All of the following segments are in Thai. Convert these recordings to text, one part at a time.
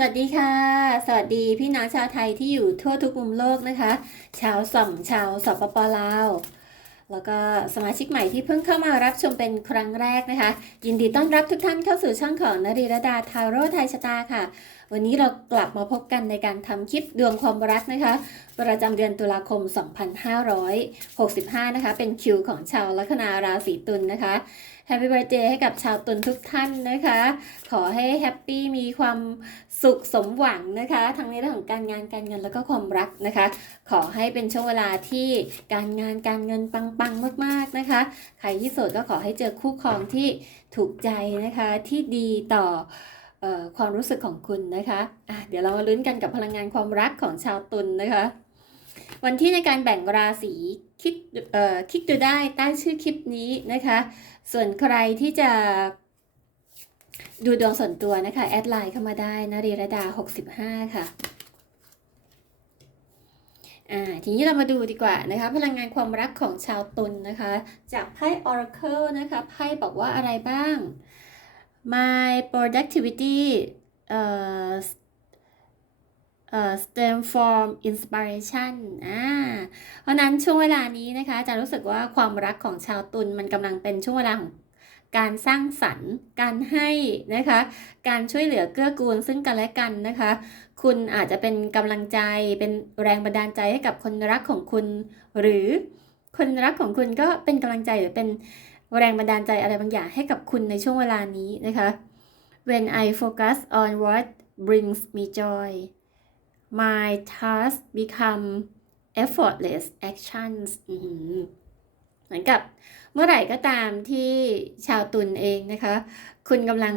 สวัสดีค่ะ สวัสดีพี่น้องชาวไทยที่อยู่ทั่วทุกมุมโลกนะคะ ชาวส่องชาวสปปลาว แล้วก็สมาชิกใหม่ที่เพิ่งเข้ามารับชมเป็นครั้งแรกนะคะ ยินดีต้อนรับทุกท่านเข้าสู่ช่องของนรีรดาทาโร่ไทยชะตาค่ะ วันนี้เรากลับมาพบกันในการทำคลิปดวงความรักนะคะ ประจำเดือนตุลาคม 2565 นะคะ เป็นคิวของชาวลัคนาราศีตุลนะคะแฮปปี้ i r t h d a y ให้กับชาวตุลทุกท่านนะคะ ขอให้แฮปปี้มีความสุขสมหวังนะคะ ทั้งในเรื่องของการงานการเงินแล้วก็ความรักนะคะ ขอให้เป็นช่วงเวลาที่การงานการเงินปังๆมาก ๆนะคะ ใครที่โสดก็ขอให้เจอคู่ครองที่ถูกใจนะคะที่ดีต่อ ความรู้สึกของคุณนะคะะเดี๋ยวเรามาลุ้นกันกับพลังงานความรักของชาวตุลนะคะ วันที่ในการแบ่งราศีคิดคลิกดูได้ใต้ชื่อคลิปนี้นะคะ ส่วนใครที่จะดูดวงส่วนตัวนะคะ แอดไลน์เข้ามาได้นะรีรดา 65 ค่ะอ่าทีนี้เรามาดูดีกว่านะคะ พลังงานความรักของชาวตุลนนะคะ จากไพ่ Oracle นะคะไพ่บอกว่าอะไรบ้าง My productivity เอ่อเอ่อ stem from inspiration อ่า เพราะนั้นช่วงเวลานี้นะคะจะรู้สึกว่าความรักของชาวตุลมันกำลังเป็นช่วงเวลาของการสร้างสรรค์ การให้นะคะ การช่วยเหลือเกื้อกูลซึ่งกันและกันนะคะ คุณอาจจะเป็นกำลังใจ เป็นแรงบันดาลใจให้กับคนรักของคุณ หรือคนรักของคุณก็เป็นกำลังใจหรือเป็น แรงบันดาลใจอะไรบางอย่างให้กับคุณในช่วงเวลานี้นะคะ When I focus on what brings me joy my tasks become effortless actions เหมือนกับเมื่อไหร่ก็ตามที่ชาวตุลเองนะคะ คุณกำลัง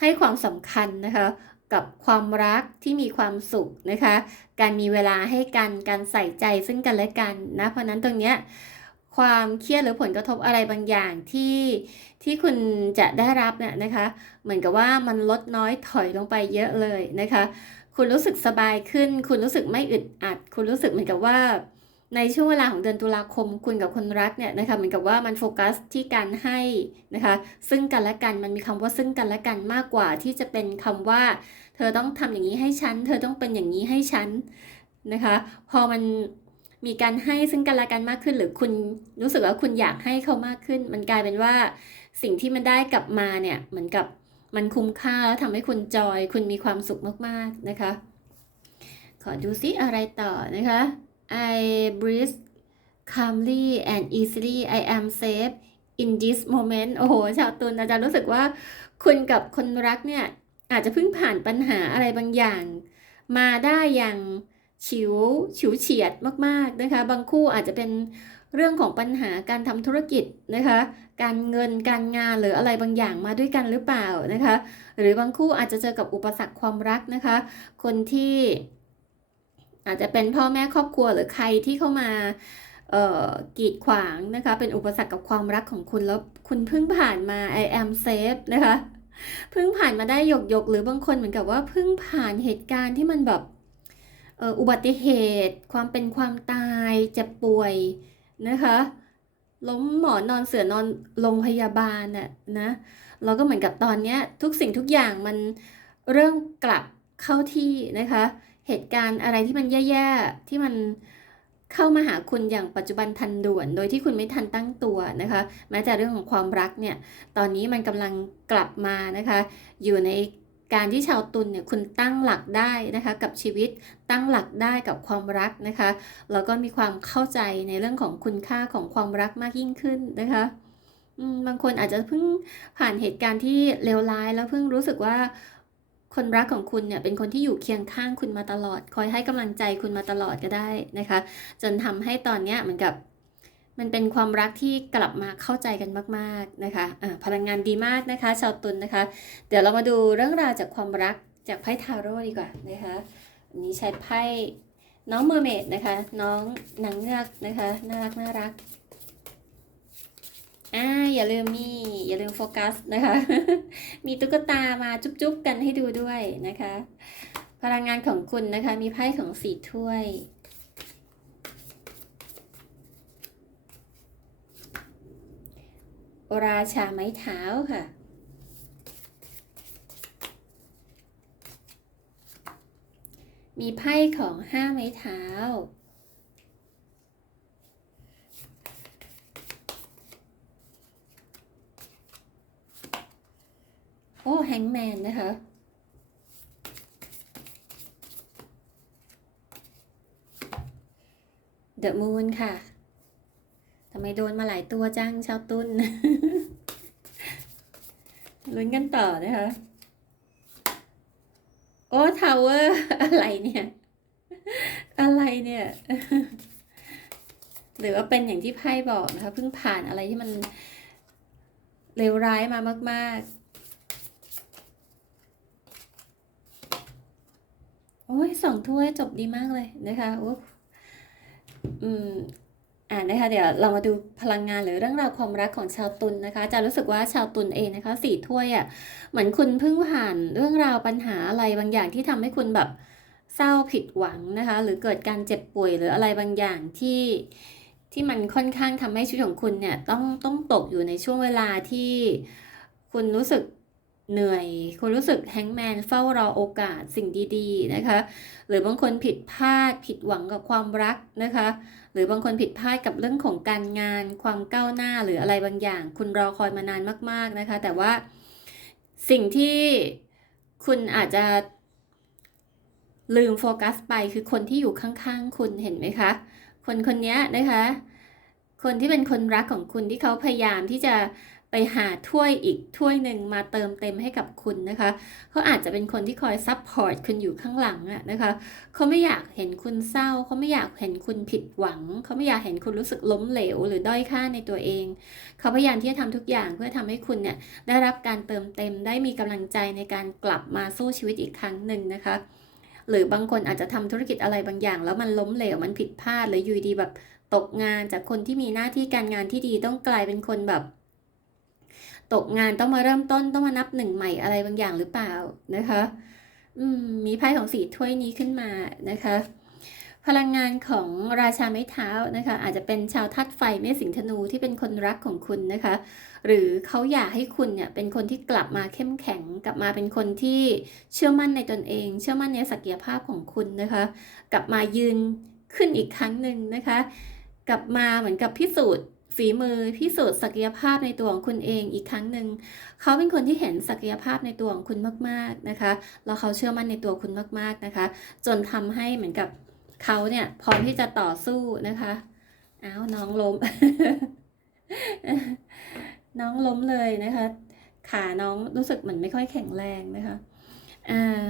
ให้ความสำคัญนะคะกับความรักที่มีความสุขนะคะ การมีเวลาให้กัน การใส่ใจซึ่งกันและกันนะ เพราะนั้นตรงเนี้ย ความเครียดหรือผลกระทบอะไรบางอย่างที่ที่คุณจะได้รับเนี่ยนะคะ เหมือนกับว่ามันลดน้อยถอยลงไปเยอะเลยนะคะ คุณรู้สึกสบายขึ้น คุณรู้สึกไม่อึดอัด คุณรู้สึกเหมือนกับว่าในช่วงเวลาของเดือนตุลาคมคุณกับคนรักเนี่ยนะคะเหมือนกับว่ามันโฟกัสที่การให้นะคะซึ่งกันและกันมันมีคำว่าซึ่งกันและกันมากกว่าที่จะเป็นคำว่า เธอต้องทำอย่างนี้ให้ฉัน เธอต้องเป็นอย่างนี้ให้ฉันนะคะ พอมัน มีการให้ซึ่งกันและกันมากขึ้น หรือคุณรู้สึกว่าคุณอยากให้เขามากขึ้น มันกลายเป็นว่าสิ่งที่มันได้กลับมาเนี่ยเหมือนกับมันคุ้มค่าแล้วทำให้คุณจอย คุณมีความสุขมากๆนะคะ ขอดูซิอะไรต่อนะคะ I breathe calmly and easily I am safe in this moment โอ้โห ชาวตุลอาจารย์รู้สึกว่าคุณกับคนรักเนี่ย อาจจะเพิ่งผ่านปัญหาอะไรบางอย่าง มาได้อย่าง ฉิวฉิวเฉียดมากๆนะคะ บางคู่อาจจะเป็นเรื่องของปัญหาการทำธุรกิจนะคะ การเงินการงานหรืออะไรบางอย่างมาด้วยกันหรือเปล่านะคะ หรือบางคู่อาจจะเจอกับอุปสรรคความรักนะคะ คนที่อาจจะเป็นพ่อแม่ครอบครัวหรือใครที่เข้ามาเออกีดขวางนะคะ เป็นอุปสรรคกับความรักของคุณแล้วคุณเพิ่งผ่านมา I am safe นะคะ เพิ่งผ่านมาได้หยกหยกหรือบางคนเหมือนกับว่าเพิ่งผ่านเหตุการณ์ที่มันแบบ อุบัติเหตุ ความเป็นความตายเจ็บป่วยนะคะล้มหมอนนอนเสือนอนโรงพยาบาลน่ะนะเราก็เหมือนกับตอนเนี้ยทุกสิ่งทุกอย่างมันเริ่มกลับเข้าที่นะคะ เหตุการณ์อะไรที่มันแย่ๆที่มันเข้ามาหาคุณอย่างปัจจุบันทันด่วน โดยที่คุณไม่ทันตั้งตัวนะคะ แม้แต่เรื่องของความรักเนี่ย ตอนนี้มันกำลังกลับมานะคะ อยู่ใน การที่ชาวตุลเนี่ยคุณตั้งหลักได้นะคะกับชีวิตตั้งหลักได้กับความรักนะคะแล้วก็มีความเข้าใจในเรื่องของคุณค่าของความรักมากยิ่งขึ้นนะคะบางคนอาจจะเพิ่งผ่านเหตุการณ์ที่เลวร้ายแล้วเพิ่งรู้สึกว่าคนรักของคุณเนี่ยเป็นคนที่อยู่เคียงข้างคุณมาตลอด คอยให้กำลังใจคุณมาตลอดก็ได้นะคะ จนทำให้ตอนเนี้ยเหมือนกับ มันเป็นความรักที่กลับมาเข้าใจกันมาก ๆนะคะะพลังงานดีมากนะคะ ชาวตุลนนะคะ เดี๋ยวเรามาดูเรื่องราวจากความรักจากไพ่ทาโร่ดีกว่านะคะอันนี้ใช้ไพ่น้องเมอร์เมดนะคะ น้องนางเงือกนะคะน่ารักน่ารักอ่าอย่าลืมมีอย่าลืมโฟกัสนะคะ มีตุ๊กตามาจุ๊บๆกันให้ดูด้วยนะคะ พลังงานของคุณนะคะ มีไพ่ของสีถ้วย ราชาไม้เท้าค่ะ มีไพ่ของห้าไม้เท้า โอ้แฮงแมนนะคะเดอะมูนค่ะำไมโดนมาหลายตัวจังชาวตุ้นลุ้นกันต่อนะคะ โอ้ทาวเวอร์ อะไรเนี่ย อะไรเนี่ย หรือว่าเป็นอย่างที่ไพ่บอกนะคะ เพิ่งผ่านอะไรที่มันเลวร้ายมามาก ๆ โอ้ยสองถ้วยจบดีมากเลยนะคะอ้อืม อ่านะคะเดี๋ยวเรามาดูพลังงานหรือเรื่องราวความรักของชาวตุลนะคะจะรู้สึกว่าชาวตุลเองนะคะสี่ถ้วยอะ่ะเหมือนคุณเพิ่งผ่านเรื่องราวปัญหาอะไรบางอย่างที่ทำให้คุณแบบเศร้าผิดหวังนะคะ หรือเกิดการเจ็บป่วยหรืออะไรบางอย่างที่ที่มันค่อนข้างทำให้ชีวิตของคุณเนี่ยต้องต้องตกอยู่ในช่วงเวลาที่คุณรู้สึก เหนื่อยคุณรู้สึกแฮงแมนเฝ้ารอโอกาสสิ่งดีๆนะคะ หรือบางคนผิดพลาดผิดหวังกับความรักนะคะ หรือบางคนผิดพลาดกับเรื่องของการงาน ความก้าวหน้าหรืออะไรบางอย่าง คุณรอคอยมานานมากๆนะคะ แต่ว่าสิ่งที่คุณอาจจะลืมโฟกัสไปคือคนที่อยู่ข้างๆ คุณเห็นไหมคะ คนคนนี้นะคะ คนที่เป็นคนรักของคุณที่เขาพยายามที่จะ ไปหาถ้วยอีกถ้วยหนึ่งมาเติมเต็มให้กับคุณนะคะเขาอาจจะเป็นคนที่คอยซับพอร์ตคุณอยู่ข้างหลังอะนะคะเขาไม่อยากเห็นคุณเศร้าเขาไม่อยากเห็นคุณผิดหวังเขาไม่อยากเห็นคุณรู้สึกล้มเหลว หรือด้อยค่าในตัวเองเขาพยายามที่จะทำทุกอย่างเพื่อทำให้คุณเนี่ยได้รับการเติมเต็มได้มีกำลังใจในการกลับมาสู้ชีวิตอีกครั้งหนึ่งนะคะหรือบางคนอาจจะทำธุรกิจอะไรบางอย่าง แล้วมันล้มเหลวมันผิดพลาดหรืออยู่ดีแบบตกงานจากคนที่มีหน้าที่การงานที่ดีต้องกลายเป็นคนแบบ ตกงานต้องมาเริ่มต้นต้องมานับหนึ่งใหม่อะไรบางอย่างหรือเปล่านะคะมมีไพ่ของสีถ้วยนี้ขึ้นมานะคะ พลังงานของราชาไม้เท้านะคะ อาจจะเป็นชาวทัดไฟเมษสิงห์ธนูที่เป็นคนรักของคุณนะคะ หรือเขาอยากให้คุณเนี่ยเป็นคนที่กลับมาเข้มแข็ง กลับมาเป็นคนที่เชื่อมั่นในตนเอง เชื่อมั่นในศักยภาพของคุณนะคะ กลับมายืนขึ้นอีกครั้งหนึ่งนะคะ กลับมาเหมือนกับพิสูจน์ ฝีมือพิสูจน์ศักยภาพในตัวของคุณเองอีกครั้งหนึ่งเขาเป็นคนที่เห็นศักยภาพในตัวของคุณมาก ๆนะคะ แล้วเขาเชื่อมั่นในตัวคุณมาก ๆนะคะ จนทำให้เหมือนกับเขาเนี่ยพร้อมที่จะต่อสู้นะคะอ้าวน้องล้ม น้องล้มเลยนะคะ ขาน้องรู้สึกเหมือนไม่ค่อยแข็งแรงนะคะอ่า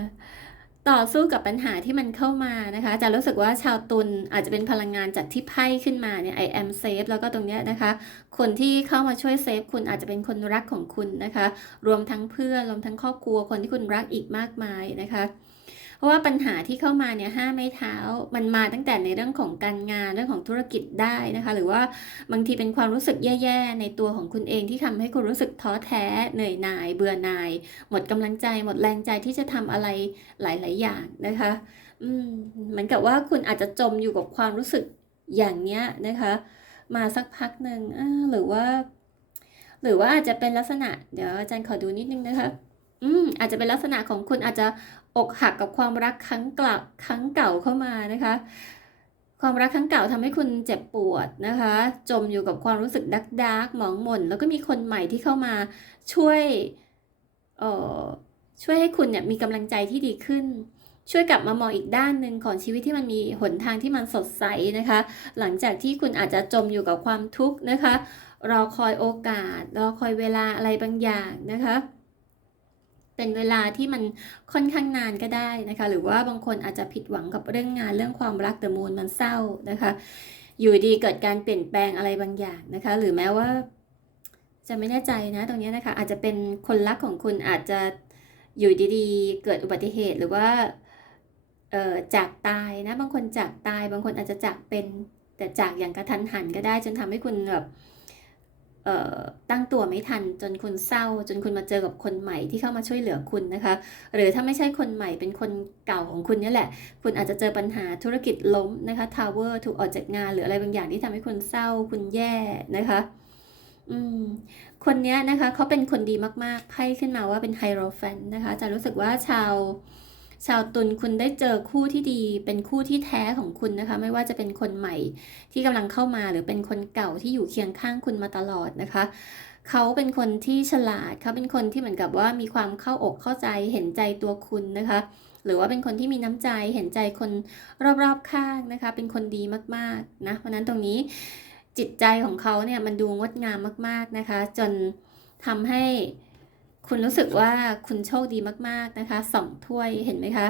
ต่อสู้กับปัญหาที่มันเข้ามานะคะจะรู้สึกว่าชาวตุลอาจจะเป็นพลังงานจากที่ไพ่ขึ้นมาเนี่ย I am safe แล้วก็ตรงเนี้ยนะคะ คนที่เข้ามาช่วยเซฟคุณอาจจะเป็นคนรักของคุณนะคะ รวมทั้งเพื่อนรวมทั้งครอบครัวคนที่คุณรักอีกมากมายนะคะ เพราะว่าปัญหาที่เข้ามาเนี่ยห้าไม้เท้า มันมาตั้งแต่ในเรื่องของการงานเรื่องของธุรกิจได้นะคะ หรือว่าบางทีเป็นความรู้สึกแย่ๆในตัวของคุณเองที่ทำให้คุณรู้สึกท้อแท้เหนื่อยหน่าย เบื่อหน่าย หมดกำลังใจ หมดแรงใจที่จะทำอะไรหลาย ๆ อย่างนะคะอืมเหมือนกับว่าคุณอาจจะจมอยู่กับความรู้สึกอย่างเนี้ยนะคะ มาสักพักหนึ่งหรือว่า หรือว่าอาจจะเป็นลักษณะ เดี๋ยวอาจารย์ขอดูนิดนึงนะคะ อืมอาจจะเป็นลักษณะของคุณอาจจะ อกหักกับความรักครั้งเก่าครั้งเก่าเข้ามานะคะ ความรักครั้งเก่าทำให้คุณเจ็บปวดนะคะ จมอยู่กับความรู้สึกดักดักหมองหม่น แล้วก็มีคนใหม่ที่เข้ามาช่วยเอ่อช่วยให้คุณเนี่ยมีกำลังใจที่ดีขึ้น ช่วยกลับมามองอีกด้านหนึ่งของชีวิตที่มันมีหนทางที่มันสดใสนะคะ หลังจากที่คุณอาจจะจมอยู่กับความทุกข์นะคะ รอคอยโอกาส รอคอยเวลาอะไรบางอย่างนะคะ เป็นเวลาที่มันค่อนข้างนานก็ได้นะคะ หรือว่าบางคนอาจจะผิดหวังกับเรื่องงานเรื่องความรักแต่มูลมันเศร้านะคะ อยู่ดีเกิดการเปลี่ยนแปลงอะไรบางอย่างนะคะ หรือแม้ว่าจะไม่แน่ใจนะตรงนี้นะคะอาจจะเป็นคนรักของคุณอาจจะอยู่ดีๆ เกิดอุบัติเหตุหรือว่าจากตายนะบางคนจากตายบางคนอาจจะจากเป็นแต่จากอย่างกระทันหันก็ได้จนทำให้คุณแบบ ตั้งตัวไม่ทันจนคุณเศร้า จนคุณมาเจอกับคนใหม่ที่เข้ามาช่วยเหลือคุณนะคะ หรือถ้าไม่ใช่คนใหม่เป็นคนเก่าของคุณนี่แหละ คุณอาจจะเจอปัญหาธุรกิจล้มนะคะทาวเวอร์ถูกออกจากงานหรืออะไรบางอย่างที่ทำให้คุณเศร้า คุณแย่นะคะอืมคนนี้นะคะเขาเป็นคนดีมากๆไพ่ขึ้นมาว่าเป็นไฮโรแฟนนะคะจะรู้สึกว่าชาว ชาวตุลคุณได้เจอคู่ที่ดี เป็นคู่ที่แท้ของคุณนะคะ ไม่ว่าจะเป็นคนใหม่ที่กำลังเข้ามาหรือเป็นคนเก่าที่อยู่เคียงข้างคุณมาตลอดนะคะเขาเป็นคนที่ฉลาดเขาเป็นคนที่เหมือนกับว่ามีความเข้าอกเข้าใจเห็นใจตัวคุณนะคะ หรือว่าเป็นคนที่มีน้ำใจเห็นใจคนรอบๆข้างนะคะ เป็นคนดีมากๆนะเพราะฉะนั้นตรงนี้จิตใจของเขาเนี่ยมันดูงดงามมาก ๆนะคะ จนทำให้ คุณรู้สึกว่าคุณโชคดีมากๆนะคะสองถ้วยเห็นไหมคะ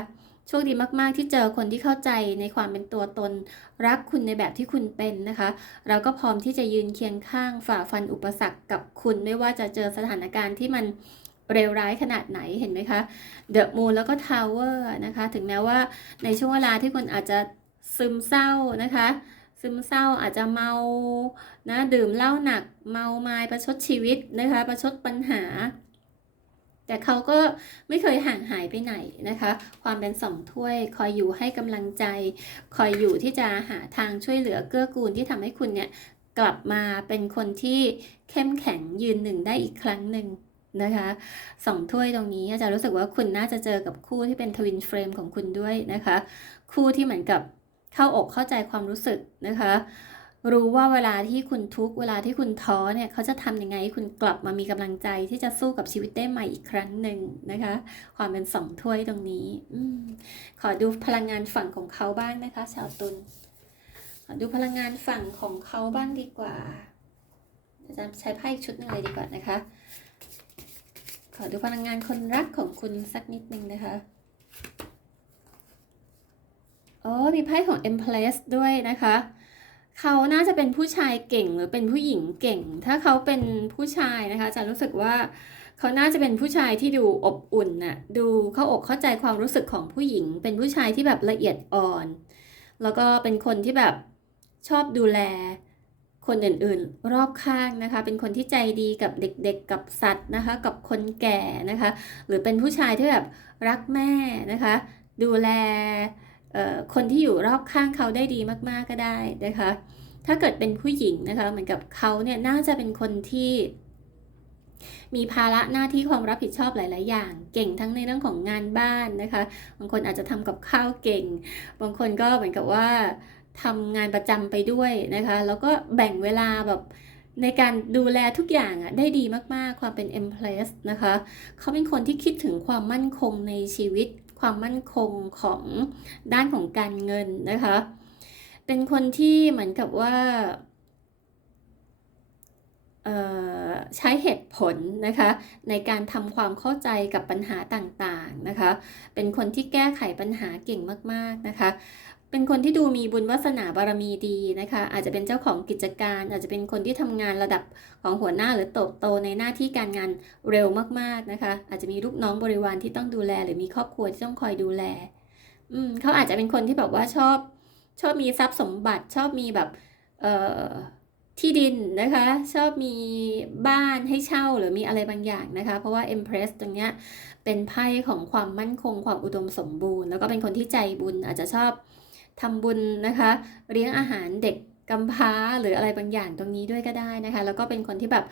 โชคดีมากๆที่เจอคนที่เข้าใจในความเป็นตัวตน รักคุณในแบบที่คุณเป็นนะคะ เราก็พร้อมที่จะยืนเคียงข้างฝ่าฟันอุปสรรคกับคุณไม่ว่าจะเจอสถานการณ์ที่มันเลวร้ายขนาดไหนเห็นไหมคะเดอะมูนแล้วก็ทาวเวอร์นะคะ ถึงแม้ว่าในช่วงเวลาที่คุณอาจจะซึมเศร้านะคะ ซึมเศร้าอาจจะเมานะดื่มเหล้าหนัก เมาไม้ประชดชีวิตนะคะ ประชดปัญหา แต่เขาก็ไม่เคยห่างหายไปไหนนะคะ ความเป็นสองถ้วย คอยอยู่ให้กำลังใจ คอยอยู่ที่จะหาทางช่วยเหลือเกื้อกูลที่ทำให้คุณเนี่ยกลับมาเป็นคนที่เข้มแข็งยืนหนึ่งได้อีกครั้งหนึ่งนะคะสองถ้วยตรงนี้อาจารย์รู้สึกว่าคุณน่าจะเจอกับคู่ที่เป็นทวินเฟรมของคุณด้วยนะคะ คู่ที่เหมือนกับเข้าอกเข้าใจความรู้สึกนะคะ รู้ว่าเวลาที่คุณทุกเวลาที่คุณท้อเนี่ยเขาจะทำยังไงให้คุณกลับมามีกำลังใจที่จะสู้กับชีวิตได้ใหม่อีกครั้งหนึ่งนะคะ ความเป็นสองถ้วยตรงนี้อขอดูพลังงานฝั่งของเขาบ้างนะคะ ชาวตุลขอดูพลังงานฝั่งของเขาบ้างดีกว่าอาจารย์ใช้ไพ่อีกชุดหนึ่งเลยดีกว่านะคะ ขอดูพลังงานคนรักของคุณสักนิดนึงนะคะโอ้มีไพ่ของ Empress ด้วยนะคะ เขาน่าจะเป็นผู้ชายเก่งหรือเป็นผู้หญิงเก่ง ถ้าเขาเป็นผู้ชายนะคะจะรู้สึกว่าเขาน่าจะเป็นผู้ชายที่ดูอบอุ่นน่ะ ดูเข้าอกเข้าใจความรู้สึกของผู้หญิง เป็นผู้ชายที่แบบละเอียดอ่อน แล้วก็เป็นคนที่แบบชอบดูแล คนอื่นๆ รอบข้างนะคะ เป็นคนที่ใจดีกับเด็กๆ กับสัตว์นะคะ กับคนแก่นะคะ หรือเป็นผู้ชายที่แบบรักแม่นะคะ ดูแล คนที่อยู่รอบข้างเขาได้ดีมากๆก็ได้นะคะ ถ้าเกิดเป็นผู้หญิงนะคะ เหมือนกับเขาเนี่ยน่าจะเป็นคนที่ มีภาระหน้าที่ความรับผิดชอบหลาย ๆ อย่าง เก่งทั้งในเรื่องของงานบ้านนะคะ บางคนอาจจะทำกับข้าวเก่ง บางคนก็เหมือนกับว่าทำงานประจำไปด้วยนะคะ แล้วก็แบ่งเวลาแบบในการดูแลทุกอย่างอะได้ดีมากๆ ความเป็น empress นะคะ เขาเป็นคนที่คิดถึงความมั่นคงในชีวิต ความมั่นคงของด้านของการเงินนะคะ เป็นคนที่เหมือนกับว่าใช้เหตุผลนะคะในการทำความเข้าใจกับปัญหาต่างๆนะคะ เป็นคนที่แก้ไขปัญหาเก่งมากๆนะคะ เป็นคนที่ดูมีบุญวาสนาบารมีดีนะคะ อาจจะเป็นเจ้าของกิจการ อาจจะเป็นคนที่ทำงานระดับของหัวหน้าหรือโตโตในหน้าที่การงานเร็วมากๆนะคะ อาจจะมีลูกน้องบริวารที่ต้องดูแล หรือมีครอบครัวที่ต้องคอยดูแล อืมเขาอาจจะเป็นคนที่แบบว่าชอบ ชอบมีทรัพย์สมบัติ ชอบมีแบบเอ่อที่ดินนะคะ ชอบมีบ้านให้เช่าหรือมีอะไรบางอย่างนะคะ เพราะว่า Empress ตรงเนี้ยเป็นไพ่ของความมั่นคงความอุดมสมบูรณ์ แล้วก็เป็นคนที่ใจบุญอาจจะชอบ ทำบุญนะคะเลี้ยงอาหารเด็กกำพร้าหรืออะไรบางอย่างตรงนี้ด้วยก็ได้นะคะ แล้วก็เป็นคนที่แบบ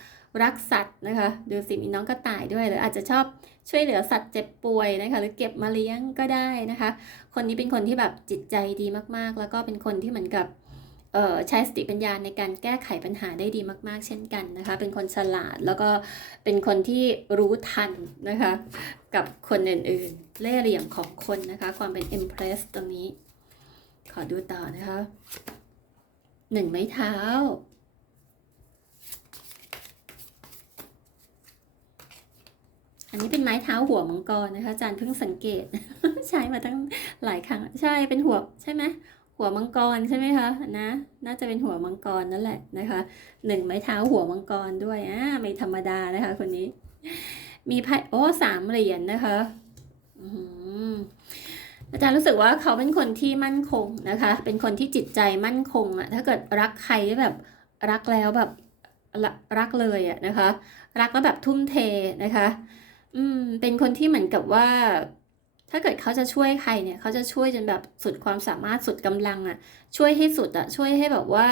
รักสัตว์นะคะดูสิมีน้องกระต่ายด้วย หรืออาจจะชอบช่วยเหลือสัตว์เจ็บป่วยนะคะ หรือเก็บมาเลี้ยงก็ได้นะคะ คนนี้เป็นคนที่แบบจิตใจดีมากๆ แล้วก็เป็นคนที่เหมือนกับใช้สติปัญญาในการแก้ไขปัญหาได้ดีมาก ๆ เช่นกันนะคะ เป็นคนฉลาดแล้วก็เป็นคนที่รู้ทันนะคะ กับคนอื่นๆ เล่ห์เหลี่ยมของคนนะคะ ความเป็น Empress ตรงนี้ อดูต่อนะคะหนึ่งไม้เท้า อันนี้เป็นไม้เท้าหัวมังกรนะคะอาจารย์เพิ่งสังเกต ใช้มาตั้งหลายครั้ง ใช่เป็นหัวใช่ไหมหัวมังกรใช่ไหมคะนะน่าจะเป็นหัวมังกรนั่นแหละนะคะหนึ่งไม้เท้าหัวมังกรด้วยอ่าไม่ธรรมดานะคะ คนนี้ มีไพ่โอ้สามเหรียญนะคะ อื้อหือ อาจารย์รู้สึกว่าเขาเป็นคนที่มั่นคงนะคะ เป็นคนที่จิตใจมั่นคงอะถ้าเกิดรักใครแบบรักแล้วแบบรักรักเลยอะนะคะ รักแล้วแบบทุ่มเทนะคะ อืม เป็นคนที่เหมือนกับว่า ถ้าเกิดเขาจะช่วยใครเนี่ยเขาจะช่วยจนแบบสุดความสามารถสุดกำลังอะ่ะช่วยให้สุดอะ่ะช่วยให้แบบว่า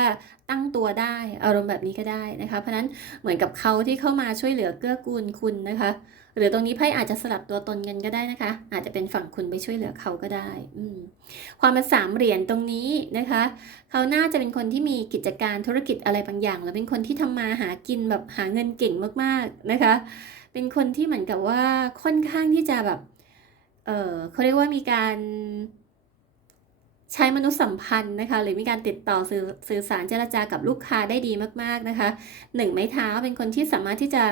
ตั้งตัวได้อารมณ์แบบนี้ก็ได้นะคะ เพราะฉะนั้นเหมือนกับเขาที่เข้ามาช่วยเหลือเกื้อกูลคุณนะคะ หรือตรงนี้ไพ่อาจจะสลับตัวตนกันก็ได้นะคะ อาจจะเป็นฝั่งคุณไปช่วยเหลือเขาก็ได้อืความเป็นสามเหรียญตรงนี้นะคะ เขาน่าจะเป็นคนที่มีกิจการธุรกิจอะไรบางอย่างหรือเป็นคนที่ทำมาหากินแบบหาเงินเก่งมากๆนะคะ เป็นคนที่เหมือนกับว่าค่อนข้างที่จะแบบ เออเขาเรียกว่ามีการใช้มนุษยสัมพันธ์นะคะ หรือมีการติดต่อสื่อสื่อสารเจรจากับลูกค้าได้ดีมาก ๆนะคะหนึ่งไม้เท้าเป็นคนที่สามารถที่จะ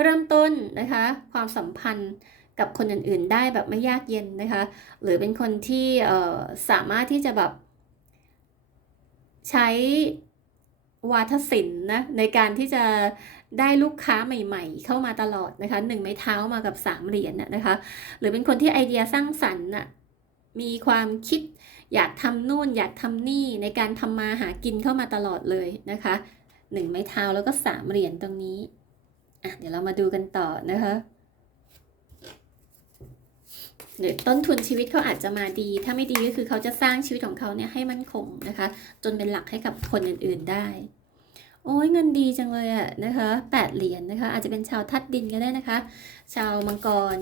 เริ่มต้นนะคะ ความสัมพันธ์กับคนอื่น ๆ ได้แบบไม่ยากเย็นนะคะ หรือเป็นคนที่สามารถที่จะแบบใช้วาทศิลป์นะในการที่จะ ได้ลูกค้าใหม่ๆ เข้ามาตลอดนะคะหนึ่งไม้เท้ามากับสามเหรียญน่ะนะคะ หรือเป็นคนที่ไอเดียสร้างสรรค์น่ะมีความคิดอยากทำนู่นอยากทำนี่ในการทำมาหากินเข้ามาตลอดเลยนะคะหนึ่งไม้เท้าแล้วก็สามเหรียญตรงนี้อะเดี๋ยวเรามาดูกันต่อนะคะหรือต้นทุนชีวิตเขาอาจจะมาดี ถ้าไม่ดีก็คือเขาจะสร้างชีวิตของเขาเนี่ยให้มั่นคงนะคะ จนเป็นหลักให้กับคนอื่น ๆได้ โอ้ยเงินดีจังเลยอะนะคะแปดเหรียญนะคะ อาจจะเป็นชาวทัดดินก็ได้นะคะ ชาวมังกร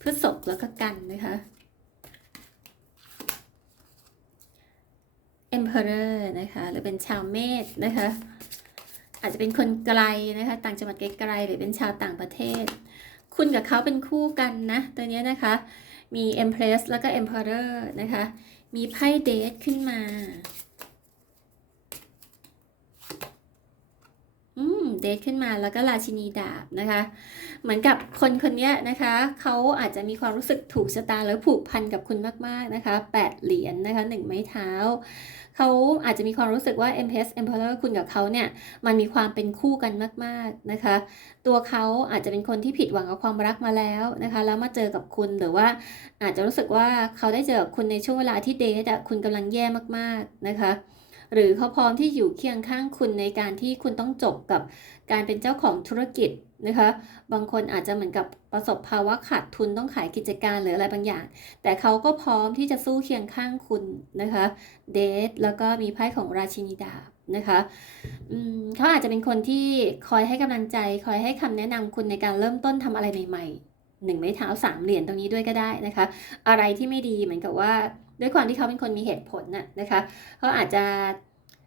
พฤษภแล้วก็กันนะคะ Emperor นะคะหรือเป็นชาวเมษนะคะ อาจจะเป็นคนไกลนะคะ ต่างจังหวัดไกลๆหรือเป็นชาวต่างประเทศ คุณกับเขาเป็นคู่กันนะตัวนี้นะคะ มี Empress แล้วก็ Emperor นะคะ มีไพ่เดทขึ้นมา อืมเดทขึ้นมาแล้วก็ราชินีดาบนะคะ เหมือนกับคนคนนี้นะคะเขาอาจจะมีความรู้สึกถูกชะตาหรือผูกพันกับคุณมากๆนะคะแปดเหรียญนนะคะหนึ่งไม้เท้าเขาอาจจะมีความรู้สึกว่า Empress Emperor คุณกับเขาเนี่ยมันมีความเป็นคู่กันมากๆนะคะ ตัวเขาอาจจะเป็นคนที่ผิดหวังกับความรักมาแล้วนะคะแล้วมาเจอกับคุณหรือว่าอาจจะรู้สึกว่าเขาได้เจอคุณในช่วงเวลาที่เดทอะคุณกำลังแย่มากๆนะคะ หรือเขาพร้อมที่อยู่เคียงข้างคุณในการที่คุณต้องจบกับการเป็นเจ้าของธุรกิจนะคะ บางคนอาจจะเหมือนกับประสบภาวะขาดทุนต้องขายกิจการหรืออะไรบางอย่าง แต่เขาก็พร้อมที่จะสู้เคียงข้างคุณนะคะเดทแล้วก็มีไพ่ของราชินีดาบนะคะเขาอาจจะเป็นคนที่คอยให้กำลังใจ คอยให้คำแนะนำคุณในการเริ่มต้นทำอะไรใหม่ๆหนึ่งไม้เท้าสามเหรียญตรงนี้ด้วยก็ได้นะคะ อะไรที่ไม่ดีเหมือนกับว่า ด้วยความที่เขาเป็นคนมีเหตุผลน่ะนะคะเขาอาจจะ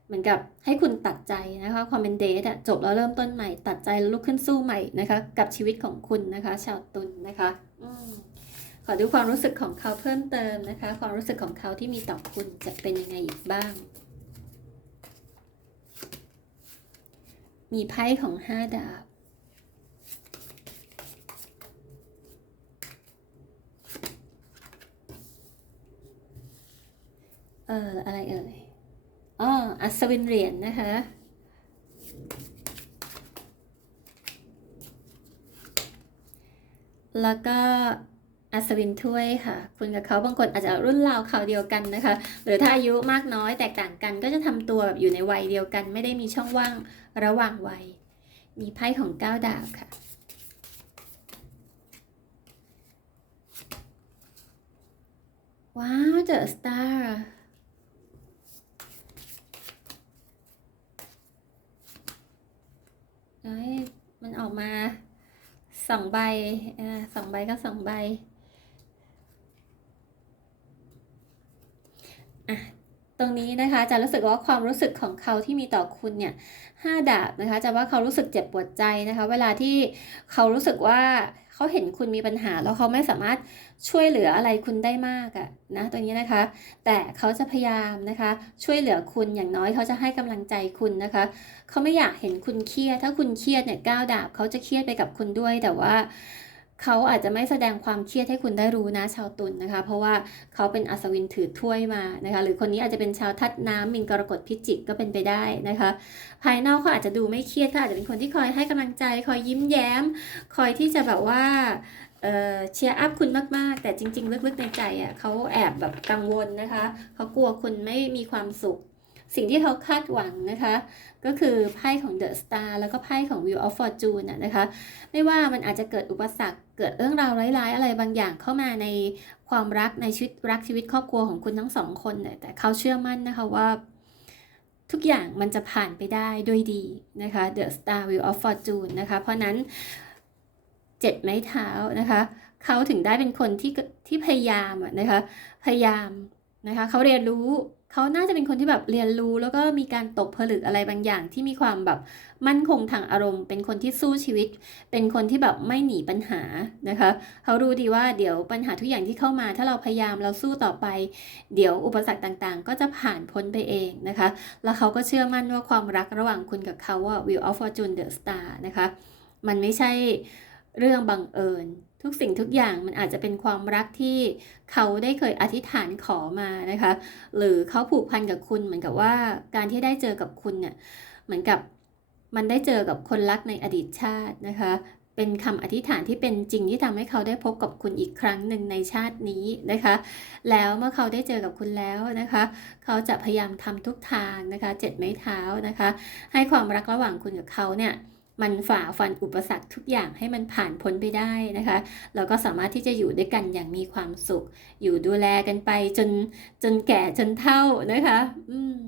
เหมือนกับให้คุณตัดใจนะคะความเป็นเดทอะจบแล้วเริ่มต้นใหม่ ตัดใจแล้วลุกขึ้นสู้ใหม่นะคะ กับชีวิตของคุณนะคะ ชาวตุลนะคะอขอดูความรู้สึกของเขาเพิ่มเติมนะคะ ความรู้สึกของเขาที่มีต่อคุณจะเป็นยังไงอีกบ้าง มีไพ่ของห้าดาบ เออะไรเอ่ยอ๋ออัศวินเหรียญนนะคะแล้วก็อัศวินถ้วยค่ะ คุณกับเขาบางคนอาจจะรุ่นราวเขาวเดียวกันนะคะ หรือถ้าอายุมากน้อยแตกต่างกัน ก็จะทำตัวแบบอยู่ในวัยเดียวกัน ไม่ได้มีช่องว่างระหว่างวัย มีไพ่ของเก้าดาบค่ะ ว้าวเจอสตาร์้ยมันออกมาสองใบอ่าสองใบก็สองใบอะตรงนี้นะคะจะรู้สึกว่าความรู้สึกของเขาที่มีต่อคุณเนี่ยห้าดาบนะคะจะว่าเขารู้สึกเจ็บปวดใจนะคะ เวลาที่เขารู้สึกว่า เขาเห็นคุณมีปัญหาแล้วเขาไม่สามารถช่วยเหลืออะไรคุณได้มากอะนะตัวนี้นะคะ แต่เขาจะพยายามนะคะ ช่วยเหลือคุณอย่างน้อยเขาจะให้กำลังใจคุณนะคะเขาไม่อยากเห็นคุณเครียดถ้าคุณเครียดเนี่ยก้าวดาบเขาจะเครียดไปกับคุณด้วยแต่ว่า เขาอาจจะไม่แสดงความเครียดให้คุณได้รู้นะชาวตุลนนะคะ เพราะว่าเขาเป็นอัศวินถือถ้วยมานะคะ หรือคนนี้อาจจะเป็นชาวทัดน้ำมินกรกฎพิจิกก็เป็นไปได้นะคะ ภายนอกเขาอาจจะดูไม่เครียดเขาอาจจะเป็นคนที่คอยให้กำลังใจ คอยยิ้มแย้ม คอยที่จะแบบว่าเเชียร์อัพคุณมากๆ แต่จริง ๆ ลึกๆในใจอะเขาแอบแบบกังวลนะคะเขากลัวคุณไม่มีความสุข สิ่งที่เขาคาดหวังนะคะ ก็คือไพ่ของ The Star แล้วก็ไพ่ของ Wheel of Fortune น่ะนะคะ ไม่ว่ามันอาจจะเกิดอุปสรรค เกิดเรื่องราวร้ายๆ อะไรบางอย่างเข้ามาในความรักในชีวิตรักชีวิตครอบครัวของคุณทั้งสองคนเนี่ยแต่เขาเชื่อมั่นนะคะว่า ทุกอย่างมันจะผ่านไปได้ด้วยดีนะคะ The Star Wheel of Fortune นะคะ เพราะนั้นเจ็ดไม้เท้านะคะเขาถึงได้เป็นคนที่ที่พยายามนะคะพยายามนะคะเขาเรียนรู้ เขาน่าจะเป็นคนที่แบบเรียนรู้แล้วก็มีการตกผลึกอะไรบางอย่างที่มีความแบบมั่นคงทางอารมณ์ เป็นคนที่สู้ชีวิต เป็นคนที่แบบไม่หนีปัญหานะคะเขารู้ดีว่าเดี๋ยวปัญหาทุกอย่างที่เข้ามา ถ้าเราพยายามเราสู้ต่อไป เดี๋ยวอุปสรรคต่างๆ ก็จะผ่านพ้นไปเองนะคะ แล้วเขาก็เชื่อมั่นว่าความรักระหว่างคุณกับเขาว่า Wheel of Fortune The Star นะคะมันไม่ใช่เรื่องบังเอิญ ทุกสิ่งทุกอย่างมันอาจจะเป็นความรักที่เขาได้เคยอธิษฐานขอมานะคะ หรือเขาผูกพันกับคุณเหมือนกับว่าการที่ได้เจอกับคุณเนี่ยเหมือนกับมันได้เจอกับคนรักในอดีตชาตินะคะ เป็นคำอธิษฐานที่เป็นจริงที่ทำให้เขาได้พบกับคุณอีกครั้งหนึ่งในชาตินี้นะคะ แล้วเมื่อเขาได้เจอกับคุณแล้วนะคะ เขาจะพยายามทำทุกทางนะคะเจ็ดไม้เท้านะคะ ให้ความรักระหว่างคุณกับเขาเนี่ย มันฝ่าฟันอุปสรรคทุกอย่างให้มันผ่านพ้นไปได้นะคะแล้วก็สามารถที่จะอยู่ด้วยกันอย่างมีความสุข อยู่ดูแลกันไปจนจนแก่จนเฒ่านะคะอืม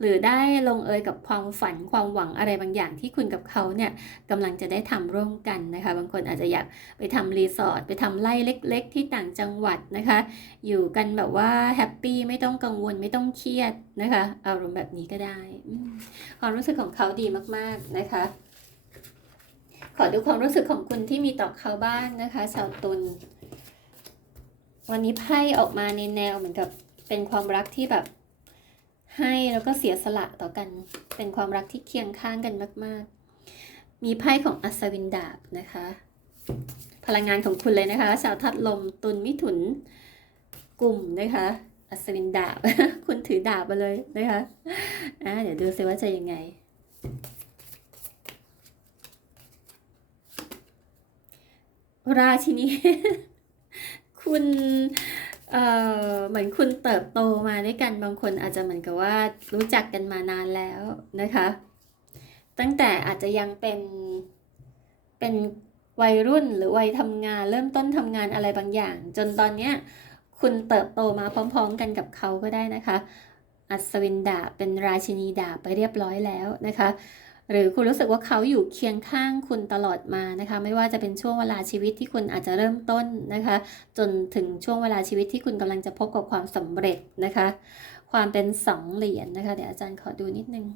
หรือได้ลงเอยกับความฝันความหวังอะไรบางอย่างที่คุณกับเขาเนี่ยกำลังจะได้ทำร่วมกันนะคะ บางคนอาจจะอยากไปทำรีสอร์ทไปทำไร่เล็ก ๆ ที่ต่างจังหวัดนะคะ อยู่กันแบบว่าแฮปปี้ไม่ต้องกังวลไม่ต้องเครียดนะคะ อารมณ์แบบนี้ก็ได้ ความรู้สึกของเขาดีมาก ๆ นะคะ อดูความรู้สึกของคุณที่มีต่อเขาบ้างนะคะชาวตุลวันนี้ไพ่ออกมาในแนวเหมือนกับเป็นความรักที่แบบ ให้แล้วก็เสียสละต่อกัน เป็นความรักที่เคียงข้างกันมาก ๆ มีไพ่ของอัศวินดาบนะคะ พลังงานของคุณเลยนะคะชาวทัดลมตุลมิถุนกลุ่มนะคะอัศวินดาบ คุณถือดาบมาเลยนะคะอ่าเดี๋ยวดูซิว่าจะยังไง ราชินีคุณเอ่อเหมือนคุณเติบโตมาด้วยกันบางคนอาจจะเหมือนกับว่ารู้จักกันมานานแล้วนะคะ ตั้งแต่อาจจะยังเป็นเป็นวัยรุ่นหรือวัยทำงาน เริ่มต้นทำงานอะไรบางอย่าง จนตอนเนี้ยคุณเติบโตมาพร้อม ๆ กันกับเขาก็ได้นะคะ อัศวินดาเป็นราชินีดาไปเรียบร้อยแล้วนะคะ หรือคุณรู้สึกว่าเขาอยู่เคียงข้างคุณตลอดมานะคะ ไม่ว่าจะเป็นช่วงเวลาชีวิตที่คุณอาจจะเริ่มต้นนะคะ จนถึงช่วงเวลาชีวิตที่คุณกำลังจะพบกับความสำเร็จนะคะ ความเป็นสองเหรียญนะคะ เดี๋ยวอาจารย์ขอดูนิดนึง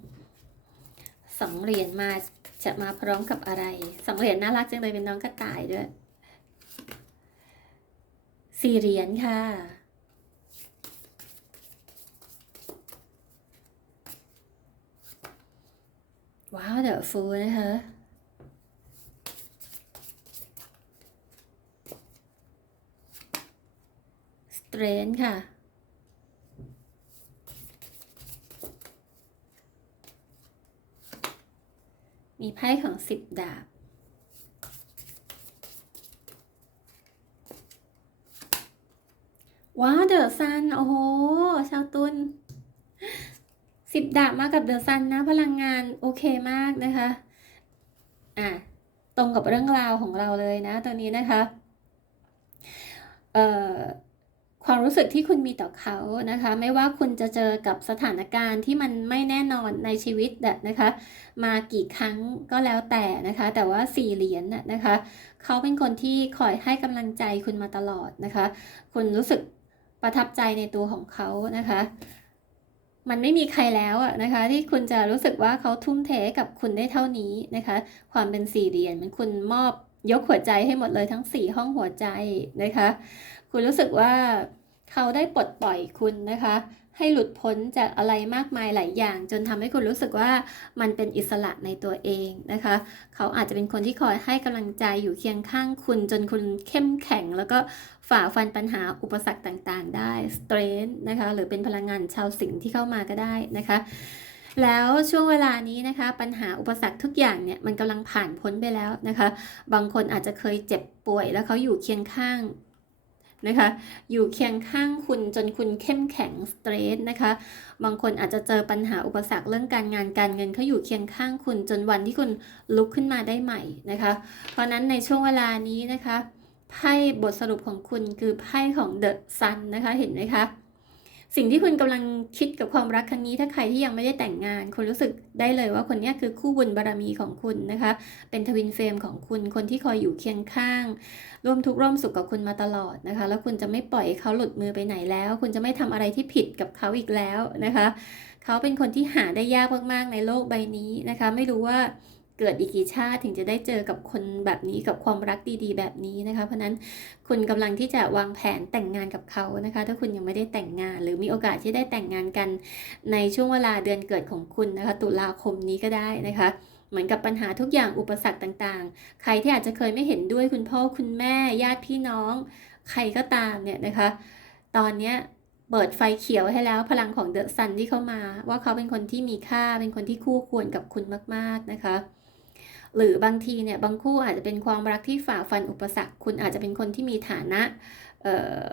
สองเหรียญมาจะมาพร้อมกับอะไรสองเหรียญน่ารักจังเลยเป็นน้องกระต่ายด้วยสี่เหรียญค่ะ ว้าวเดอะฟูนะคะสเตรนค่ะมีไพ่ของสิบดาบ ว้าวเดอะซัน โอ้โห ชาวตุล สิบดาบมากับเดอะซันนะ พลังงานโอเคมากนะคะ อะ ตรงกับเรื่องราวของเราเลยนะตัวนี้นะคะ เอ่อความรู้สึกที่คุณมีต่อเขานะคะ ไม่ว่าคุณจะเจอกับสถานการณ์ที่มันไม่แน่นอนในชีวิตน่ะนะคะ มากี่ครั้งก็แล้วแต่นะคะ แต่ว่าสี่เหรียญน่ะนะคะ เขาเป็นคนที่คอยให้กำลังใจคุณมาตลอดนะคะ คุณรู้สึกประทับใจในตัวของเขานะคะ มันไม่มีใครแล้วอะนะคะ ที่คุณจะรู้สึกว่าเขาทุ่มเทกับคุณได้เท่านี้นะคะ ความเป็นสี่เหรียญมันคุณมอบยกหัวใจให้หมดเลยทั้งสี่ห้องหัวใจนะคะ คุณรู้สึกว่าเขาได้ปลดปล่อยคุณนะคะ ให้หลุดพ้นจากอะไรมากมายหลายอย่าง จนทำให้คุณรู้สึกว่ามันเป็นอิสระในตัวเองนะคะ เขาอาจจะเป็นคนที่คอยให้กำลังใจอยู่เคียงข้างคุณ จนคุณเข้มแข็ง แล้วก็ฝ่าฟันปัญหาอุปสรรคต่างๆ ได้สเตรนนะคะ หรือเป็นพลังงานชาวสิงห์ที่เข้ามาก็ได้นะคะแล้วช่วงเวลานี้นะคะปัญหาอุปสรรคทุกอย่างเนี่ยมันกำลังผ่านพ้นไปแล้วนะคะ บางคนอาจจะเคยเจ็บป่วย แล้วเขาอยู่เคียงข้าง นะคะ อยู่เคียงข้างคุณจนคุณเข้มแข็งสเตรทนะคะ บางคนอาจจะเจอปัญหาอุปสรรคเรื่องการงานการเงินเขาอยู่เคียงข้างคุณจนวันที่คุณลุกขึ้นมาได้ใหม่นะคะ เพราะนั้นในช่วงเวลานี้นะคะไพ่บทสรุปของคุณคือไพ่ของเดอะซันนะคะเห็นไหมคะ สิ่งที่คุณกำลังคิดกับความรักครั้งนี้ ถ้าใครที่ยังไม่ได้แต่งงาน คุณรู้สึกได้เลยว่าคนนี้คือคู่บุญบารมีของคุณนะคะ เป็นทวินเฟรมของคุณ คนที่คอยอยู่เคียงข้าง ร่วมทุกข์ร่วมสุขกับคุณมาตลอดนะคะ แล้วคุณจะไม่ปล่อยเขาหลุดมือไปไหนแล้ว คุณจะไม่ทำอะไรที่ผิดกับเขาอีกแล้วนะคะ เขาเป็นคนที่หาได้ยากมากๆในโลกใบนี้นะคะ ไม่รู้ว่า เกิดอีกกี่ชาติถึงจะได้เจอกับคนแบบนี้กับความรักดีๆ แบบนี้นะคะ เพราะนั้นคุณกำลังที่จะวางแผนแต่งงานกับเขานะคะ ถ้าคุณยังไม่ได้แต่งงาน หรือมีโอกาสที่ได้แต่งงานกันในช่วงเวลาเดือนเกิดของคุณนะคะ ตุลาคมนี้ก็ได้นะคะเหมือนกับปัญหาทุกอย่างอุปสรรคต่างๆ ใครที่อาจจะเคยไม่เห็นด้วยคุณพ่อคุณแม่ญาติพี่น้อง ใครก็ตามเนี่ยนะคะ ตอนเนี้ยเปิดไฟเขียวให้แล้วพลังของเดอะซันที่เข้ามา ว่าเขาเป็นคนที่มีค่าเป็นคนที่คู่ควรกับคุณมาก ๆนะคะ หรือบางทีเนี่ยบางคู่อาจจะเป็นความรักที่ฝ่าฟันอุปสรรค คุณอาจจะเป็นคนที่มีฐานะเอ่อ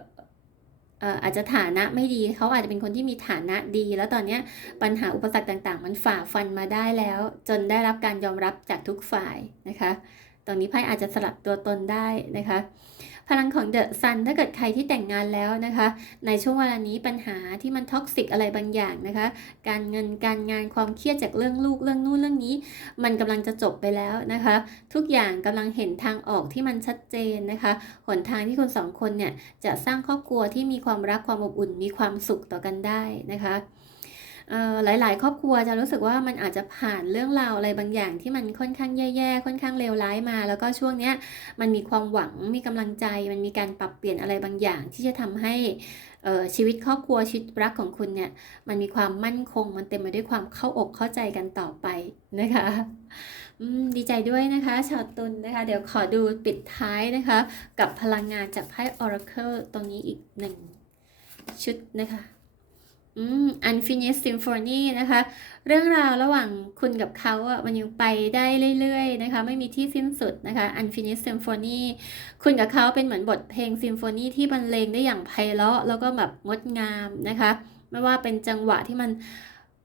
อาจจะฐานะไม่ดีเขาอาจจะเป็นคนที่มีฐานะดี แล้วตอนนี้ปัญหาอุปสรรคต่าง ๆ มันฝ่าฟันมาได้แล้ว จนได้รับการยอมรับจากทุกฝ่ายนะคะตรงนี้ไพ่อาจจะสลับตัวตนได้นะคะ พลังของเดอะซันถ้าเกิดใครที่แต่งงานแล้วนะคะ ในช่วงเวลานี้ปัญหาที่มันท็อกซิกอะไรบางอย่างนะคะ การเงินการงานความเครียดจากเรื่องลูกเรื่องนู่นเรื่องนี้ มันกำลังจะจบไปแล้วนะคะ ทุกอย่างกำลังเห็นทางออกที่มันชัดเจนนะคะหนทางที่คุณสองคนเนี่ยจะสร้างครอบครัวที่มีความรักความอบอุ่นมีความสุขต่อกันได้นะคะ หลาย ๆ ครอบครัวจะรู้สึกว่ามันอาจจะผ่านเรื่องราวอะไรบางอย่างที่มันค่อนข้างแย่ๆ ค่อนข้างเลวร้ายมา แล้วก็ช่วงเนี้ยมันมีความหวังมีกำลังใจ มันมีการปรับเปลี่ยนอะไรบางอย่าง ที่จะทำให้ชีวิตครอบครัวชีวิตรักของคุณเนี่ยมันมีความมั่นคง มันเต็มไปด้วยความเข้าอกเข้าใจกันต่อไปนะคะดีใจด้วยนะคะชาวตุลนนะคะ เดี๋ยวขอดูปิดท้ายนะคะ กับพลังงานจากไพ่ Oracle ตรงนี้อีกหนึ่งชุดนะคะ อืม Unfinished Symphony นะคะ เรื่องราวระหว่างคุณกับเขาอะมันยังไปได้เรื่อยๆนะคะ ไม่มีที่สิ้นสุดนะคะ Unfinished Symphony คุณกับเขาเป็นเหมือนบทเพลงซิมโฟนีที่บรรเลงได้อย่างไพเราะแล้วก็แบบงดงามนะคะ ไม่ว่าเป็นจังหวะที่มัน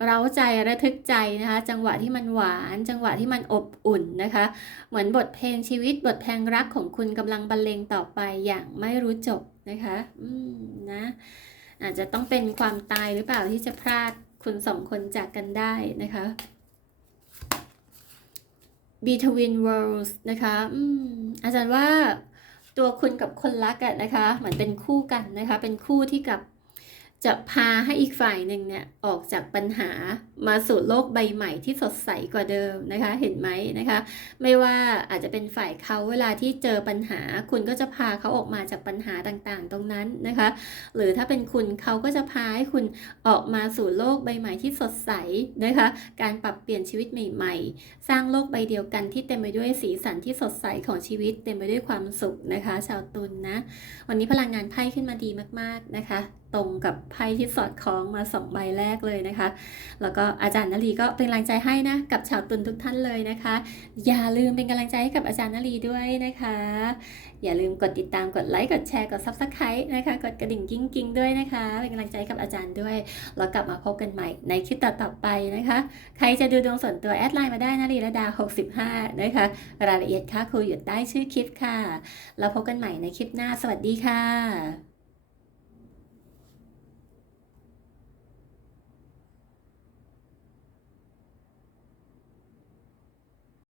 เร้าใจระทึกใจนะคะ จังหวะที่มันหวาน จังหวะที่มันอบอุ่นนะคะ เหมือนบทเพลงชีวิตบทเพลงรักของคุณกำลังบรรเลงต่อไปอย่างไม่รู้จบนะคะ อืมนะ อาจจะต้องเป็นความตายหรือเปล่าที่จะพลาดคุณสองคนจากกันได้นะคะ Between Worlds นะคะอืมอาจารย์ว่าตัวคุณกับคนรักอะนะคะ เหมือนเป็นคู่กันนะคะ เป็นคู่ที่กับ จะพาให้อีกฝ่ายหนึ่งเนี่ยออกจากปัญหามาสู่โลกใบใหม่ที่สดใสกว่าเดิมนะคะ เห็นไหมนะคะ ไม่ว่าอาจจะเป็นฝ่ายเขาเวลาที่เจอปัญหา คุณก็จะพาเขาออกมาจากปัญหาต่างๆ ตรงนั้นนะคะ หรือถ้าเป็นคุณเขาก็จะพาให้คุณออกมาสู่โลกใบใหม่ที่สดใสนะคะ การปรับเปลี่ยนชีวิตใหม่ ๆ สร้างโลกใบเดียวกันที่เต็มไปด้วยสีสันที่สดใสของชีวิต เต็มไปด้วยความสุขนะคะ ชาวตุลนนะวันนี้พลังงานไพ่ขึ้นมาดีมากๆนะคะตรงกับไพ่ที่สอดคล้องมาสองใบแรกเลยนะคะ แล้วก็อาจารย์นลีก็เป็นกำลังใจให้นะกับชาวตุลทุกท่านเลยนะคะ อย่าลืมเป็นกำลังใจให้กับอาจารย์นลีด้วยนะคะ อย่าลืมกดติดตามกดไลค์กดแชร์กด subscribe นะคะ กดกระดิ่งกิ้งกิ้งด้วยนะคะ เป็นกำลังใจกับอาจารย์ด้วย แล้วกลับมาพบกันใหม่ในคลิปต่อๆไปนะคะ ใครจะดูดวงส่วนตัวแอดไลน์มาได้นะลีระดา 65 นะคะ รายละเอียดค่าครูอยู่ใต้ชื่อคลิปค่ะ แล้วพบกันใหม่ในคลิปหน้า สวัสดีค่ะ